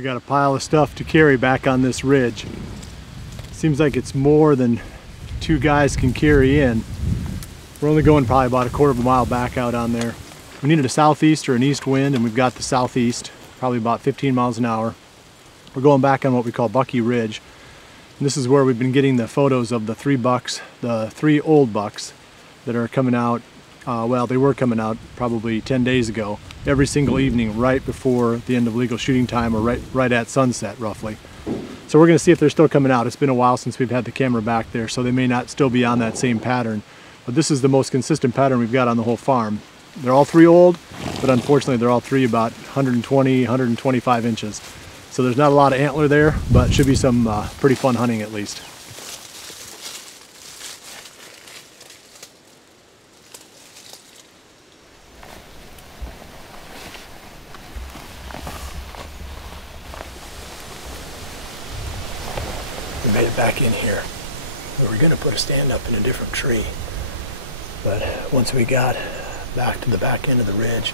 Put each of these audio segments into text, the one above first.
We got a pile of stuff to carry back on this ridge. Seems like it's more than two guys can carry in. We're only going probably about a quarter of a mile back out on there. We needed a southeast or an east wind, and we've got the southeast, probably about 15 miles an hour. We're going back on what we call Bucky Ridge. And this is where we've been getting the photos of the three bucks, the three old bucks that are coming out. Well, they were coming out probably 10 days ago, every single evening right before the end of legal shooting time, or right at sunset roughly. So we're going to see if they're still coming out. It's been a while since we've had the camera back there, so they may not still be on that same pattern. But this is the most consistent pattern we've got on the whole farm. They're all three old, but unfortunately they're all three about 120, 125 inches. So there's not a lot of antler there, but should be some pretty fun hunting at least. We made it back in here. We were going to put a stand up in a different tree, but once we got back to the back end of the ridge,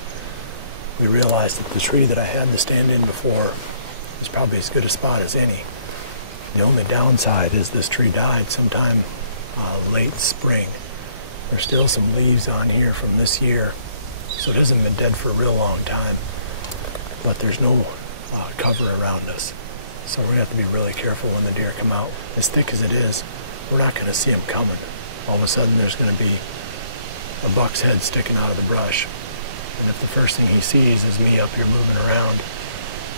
we realized that the tree that I had the stand in before is probably as good a spot as any. The only downside is this tree died sometime late spring. There's still some leaves on here from this year, so it hasn't been dead for a real long time, but there's no cover around us. So we're going to have to be really careful when the deer come out. As thick as it is, we're not going to see them coming. All of a sudden there's going to be a buck's head sticking out of the brush. And if the first thing he sees is me up here moving around,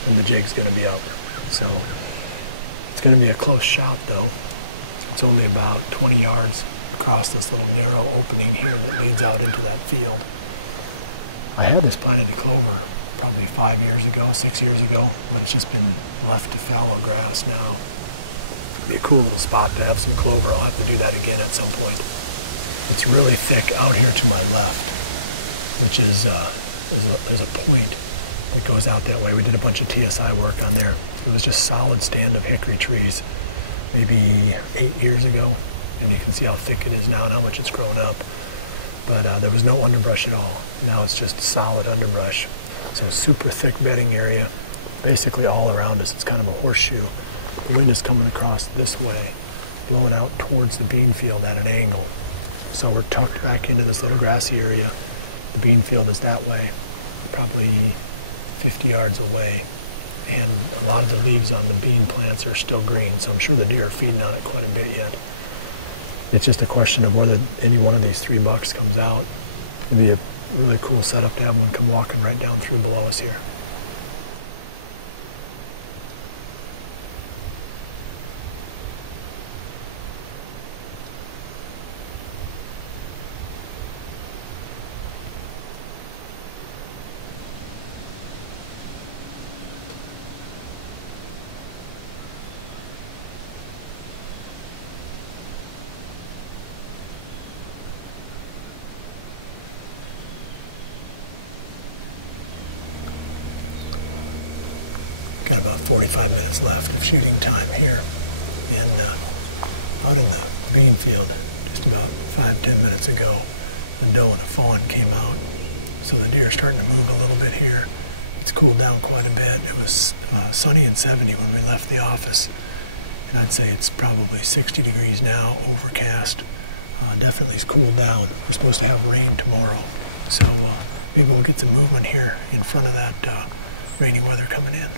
then the jig's going to be up. So it's going to be a close shot though. It's only about 20 yards across this little narrow opening here that leads out into that field. I had this planted in clover probably 5 years ago, 6 years ago, but it's just been left to fallow grass now. It'd be a cool little spot to have some clover. I'll have to do that again at some point. It's really thick out here to my left, which is there's a point that goes out that way. We did a bunch of TSI work on there. It was just solid stand of hickory trees maybe 8 years ago, and you can see how thick it is now and how much it's grown up. But there was no underbrush at all. Now it's just solid underbrush. So super thick bedding area, basically all around us. It's kind of a horseshoe. The wind is coming across this way, blowing out towards the bean field at an angle. So we're tucked back into this little grassy area. The bean field is that way, probably 50 yards away. And a lot of the leaves on the bean plants are still green, so I'm sure the deer are feeding on it quite a bit yet. It's just a question of whether any one of these three bucks comes out. It'd be a really cool setup to have one come walking right down through below us here. Got about 45 minutes left of shooting time here, and out in the bean field just about 5-10 minutes ago, the doe and a fawn came out. So the deer are starting to move a little bit here. It's cooled down quite a bit. It was sunny and 70 when we left the office, and I'd say it's probably 60 degrees now, overcast. Definitely it's cooled down. We're supposed to have rain tomorrow, so maybe we'll get some movement here in front of that rainy weather coming in.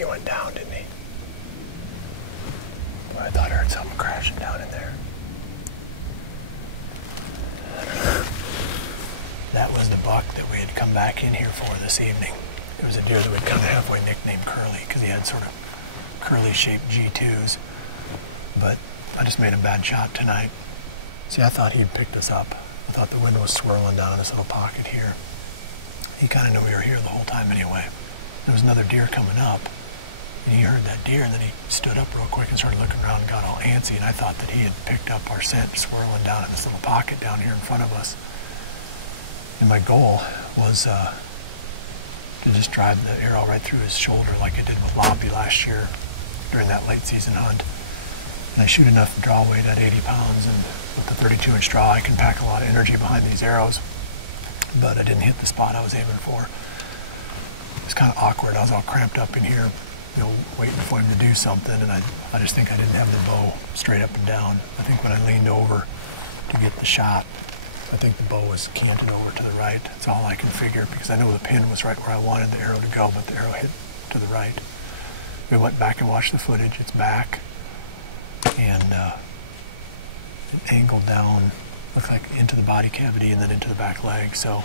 Winke went down, didn't he? Boy, I thought I heard something crashing down in there. I don't know. That was the buck that we had come back in here for this evening. It was a deer that we'd kind of halfway nicknamed Curly because he had sort of curly-shaped G2s. But I just made a bad shot tonight. See, I thought he'd picked us up. I thought the wind was swirling down in this little pocket here. He kind of knew we were here the whole time anyway. There was another deer coming up, and he heard that deer, and then he stood up real quick and started looking around and got all antsy, and I thought that he had picked up our scent swirling down in this little pocket down here in front of us. And my goal was to just drive the arrow right through his shoulder like I did with Lobby last year during that late season hunt. And I shoot enough draw weight at 80 pounds, and with the 32-inch draw I can pack a lot of energy behind these arrows, but I didn't hit the spot I was aiming for. It's kind of awkward. I was all cramped up in here, you know, waiting for him to do something, and I just think I didn't have the bow straight up and down. I think when I leaned over to get the shot, I think the bow was canted over to the right. That's all I can figure, because I know the pin was right where I wanted the arrow to go, but the arrow hit to the right. We went back and watched the footage. It's back, and it angled down, looked like into the body cavity and then into the back leg. So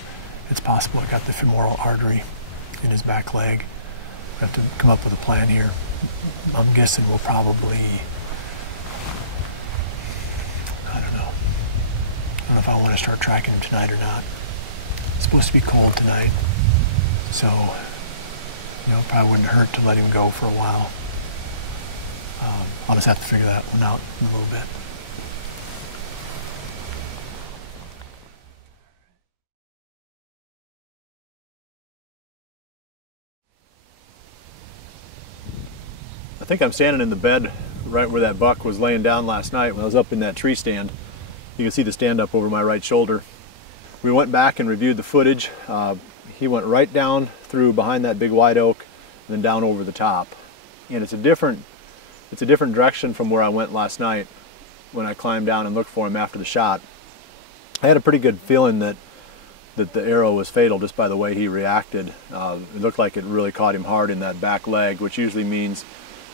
it's possible it got the femoral artery in his back leg. We have to come up with a plan here. I'm guessing we'll probably, I don't know if I want to start tracking him tonight or not. It's supposed to be cold tonight, so probably wouldn't hurt to let him go for a while. I'll just have to figure that one out in a little bit. I think I'm standing in the bed right where that buck was laying down last night when I was up in that tree stand. You can see the stand up over my right shoulder. We went back and reviewed the footage. He went right down through behind that big white oak and then down over the top. And it's a different direction from where I went last night when I climbed down and looked for him after the shot. I had a pretty good feeling that the arrow was fatal just by the way he reacted. It looked like it really caught him hard in that back leg, which usually means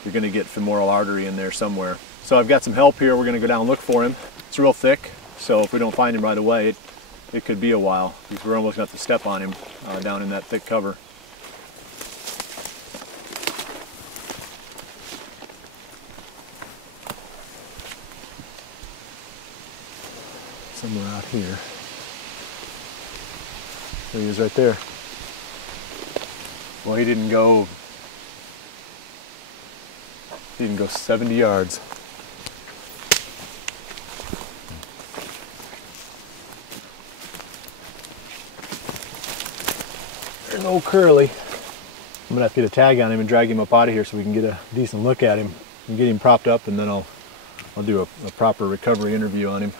you're going to get femoral artery in there somewhere. So I've got some help here. We're going to go down and look for him. It's real thick, so if we don't find him right away, it could be a while, because we're almost going to have to step on him down in that thick cover. Somewhere out here. There he is right there. Well, he didn't go 70 yards. There's old Curly. I'm gonna have to get a tag on him and drag him up out of here so we can get a decent look at him and get him propped up, and then I'll do a proper recovery interview on him.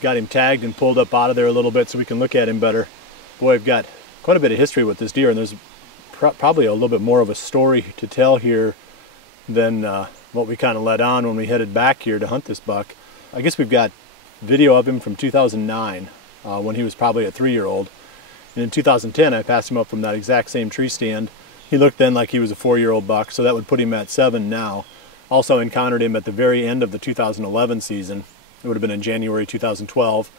Got him tagged and pulled up out of there a little bit so we can look at him better. Boy, I've got quite a bit of history with this deer, and there's probably a little bit more of a story to tell here than what we kind of let on when we headed back here to hunt this buck. I guess we've got video of him from 2009 when he was probably a 3-year-old. And in 2010 I passed him up from that exact same tree stand. He looked then like he was a 4-year-old buck, so that would put him at 7 now. Also encountered him at the very end of the 2011 season. It would have been in January 2012.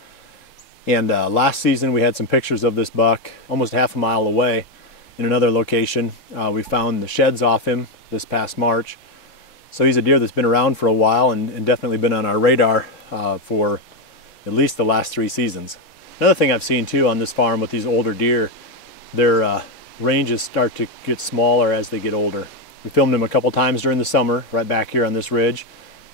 And last season we had some pictures of this buck almost half a mile away in another location. We found the sheds off him this past March. So he's a deer that's been around for a while and definitely been on our radar for at least the last 3 seasons. Another thing I've seen too on this farm with these older deer, their ranges start to get smaller as they get older. We filmed them a couple times during the summer right back here on this ridge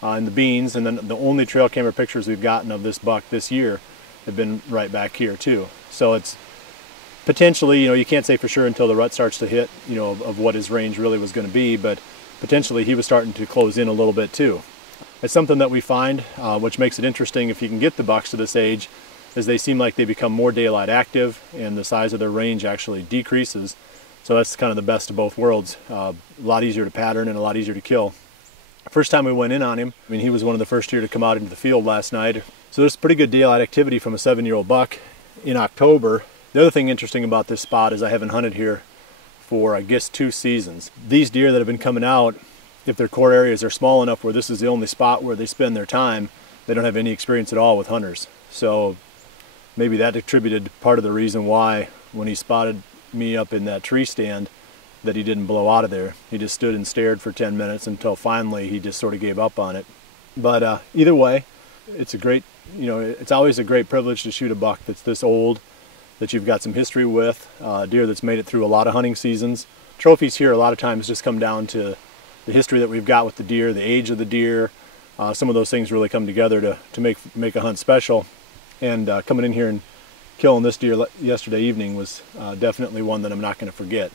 in the beans, and then the only trail camera pictures we've gotten of this buck this year have been right back here too. So it's potentially, you can't say for sure until the rut starts to hit, of what his range really was going to be, but potentially he was starting to close in a little bit too. It's something that we find, which makes it interesting if you can get the bucks to this age, is they seem like they become more daylight active and the size of their range actually decreases. So that's kind of the best of both worlds. A lot easier to pattern and a lot easier to kill. First time we went in on him, he was one of the first deer to come out into the field last night. So there's pretty good daylight activity from a 7-year-old buck in October. The other thing interesting about this spot is I haven't hunted here for I guess 2 seasons. These deer that have been coming out, if their core areas are small enough where this is the only spot where they spend their time, they don't have any experience at all with hunters. So maybe that attributed part of the reason why when he spotted me up in that tree stand that he didn't blow out of there. He just stood and stared for 10 minutes until finally he just sort of gave up on it. But either way, it's a great, it's always a great privilege to shoot a buck that's this old, that you've got some history with, deer that's made it through a lot of hunting seasons. Trophies here a lot of times just come down to the history that we've got with the deer, the age of the deer. Some of those things really come together to make a hunt special. And coming in here and killing this deer yesterday evening was definitely one that I'm not going to forget.